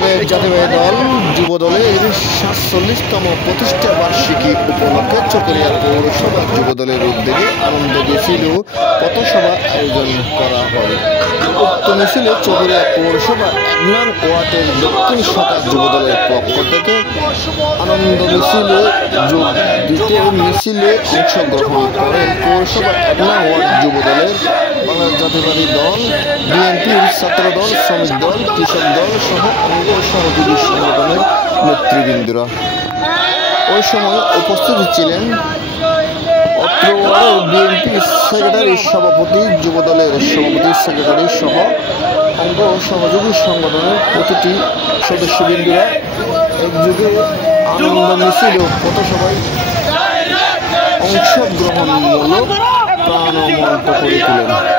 বাংলাদেশ জাতীয়তাবাদী দল যুব দলের 47তম প্রতিষ্ঠা বার্ষিকী উপলক্ষে চকরিয়া পৌরসভা যুব দলের উদ্যোগে আনন্দ মিছিল ও পথসভা আয়োজন করা হয়। উক্ত মিছিলে চকরিয়া পৌরসভা 1 নং ওয়ার্ডের দক্ষিণ শাখা যুব দলের পক্ষ থেকে আনন্দ মিছিলে যোগ দিতে মিছিলে অংশগ্রহণ করেন পৌরসভা 1 নং ওয়ার্ড যুব দলের বাংলাদেশ জাতীয়তাবাদী দল, বিএনপির ছাত্রদল, শ্রমিক দল, কৃষক দল সহ অঙ্গ সহযোগী সংগঠনের নেতৃবৃন্দরা। ওই সময় উপস্থিত ছিলেন অত্র ওয়ার্ডের বিএনপি সেক্রেটারি সভাপতি, যুব দলের সভাপতি সেক্রেটারি সহ অঙ্গ সহযোগী সংগঠনের প্রতিটি সদস্যবৃন্দরা একযোগে আনন্দ মিছিল ও পথসভায় অংশগ্রহণমূলক প্রাণবন্ত করে তোলেন।